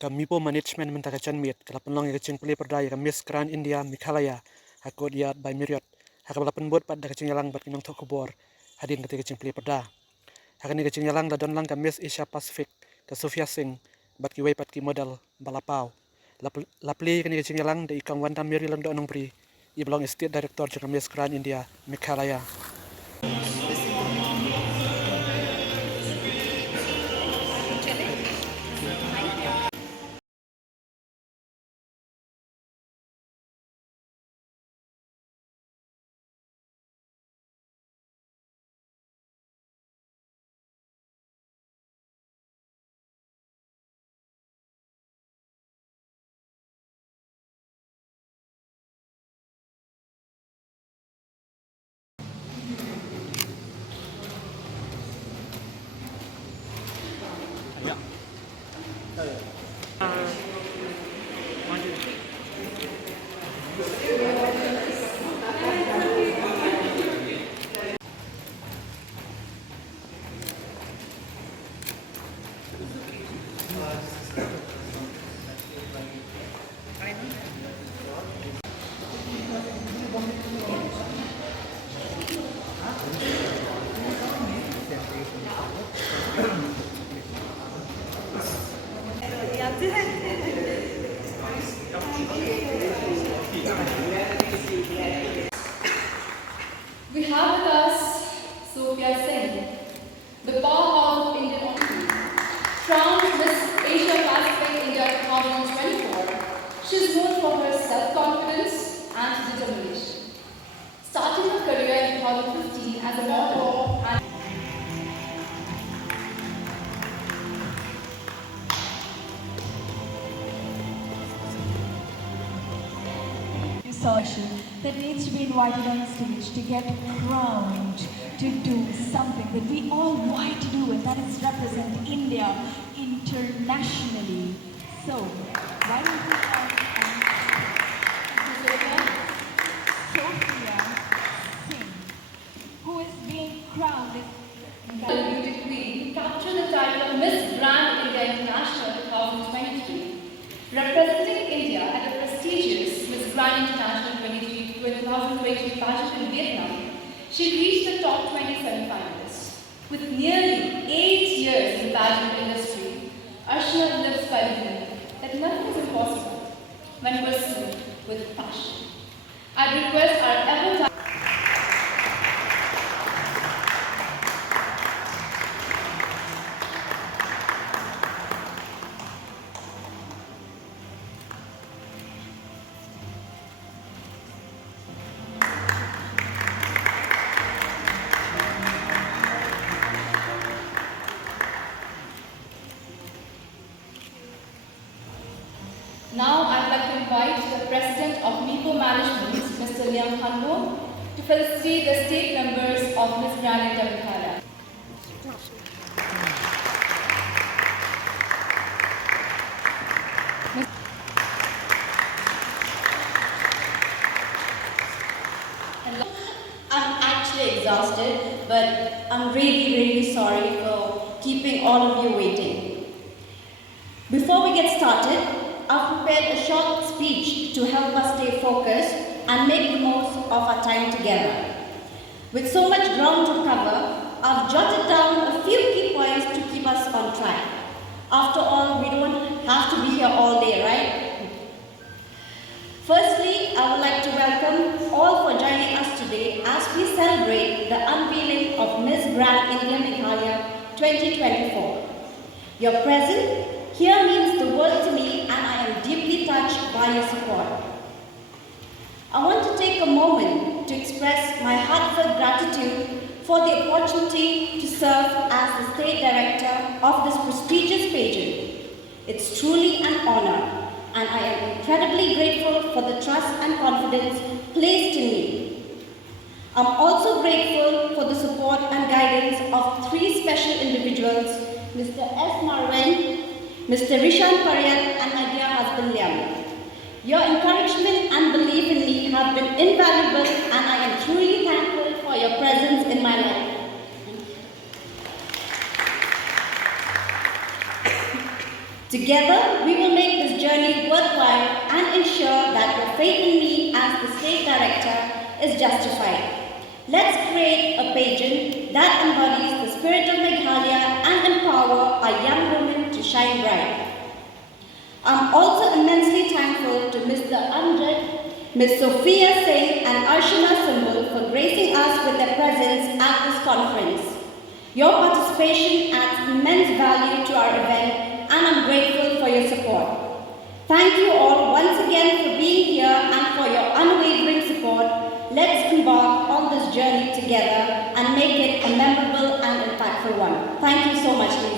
Kami po management mentaka chanmiet kalapan long yakaching puli perdaya ka Miss Grand India Meghalaya hakod yat by Marriott hakabalapan buat pad dakaching yalang bat kinong tokobor hadin ketika kaching puli perda hakani kaching yalang da don lang ka Miss Asia Pacific ka Sophia Singh bat ki way pat ki model balapau lapli kani kaching yalang da ikang wanda Maryland do anong pri iblong state director ka Miss Grand India Meghalaya. We have with us Sophia Singh, the powerhouse of Indian hockey, crowned Miss Asia Pacific India 2024. She is known for her self-confidence and determination. Starting her career in 2015 as a model and that needs to be invited on stage to get crowned, to do something that we all want to do, and that is represent India internationally. So, why don't we Sophia Singh, who is being crowned the beauty queen, captured the title of Miss Grand India International 2023, representing India at the prestigious Miss Grand International 2023 pageant in Vietnam. She reached the top 27 finalists. With nearly 8 years in the pageant industry, Arshana lives by the belief that nothing is impossible when pursued with passion. I request our ever Now I'd like to invite the President of MIPO Management, Mr. Liam Hanbo, to felicitate the state members of Miss Grand India Meghalaya. I'm actually exhausted, but I'm really sorry for keeping all of you waiting. Before we get started, I've prepared a short speech to help us stay focused and make the most of our time together. With so much ground to cover, I've jotted down a few key points to keep us on track. After all, we don't have to be here all day, right? Firstly, I would like to welcome all for joining us today as we celebrate the unveiling of Miss Grand India Meghalaya 2024. Your presence here means the world to me, and I am deeply touched by your support. I want to take a moment to express my heartfelt gratitude for the opportunity to serve as the State Director of this prestigious pageant. It's truly an honor, and I am incredibly grateful for the trust and confidence placed in me. I'm also grateful for the support and guidance of three special individuals, Mr. S. Marwan, Mr. Rishan Paryat, and my dear husband Liam. Your encouragement and belief in me have been invaluable, and I am truly thankful for your presence in my life. Together, we will make this journey worthwhile and ensure that your faith in me as the State Director is justified. Let's create a pageant that embodies the spirit of Meghalaya and empower our young women to shine bright. I'm also immensely thankful to Mr. Amjad, Ms. Sophia Singh and Arshana Simbal for gracing us with their presence at this conference. Your participation adds immense value to our event and I'm grateful for your support. Thank you all once again for being here and for your unwavering support. Let's embark on this journey together and make it a memorable and impactful one. Thank you so much.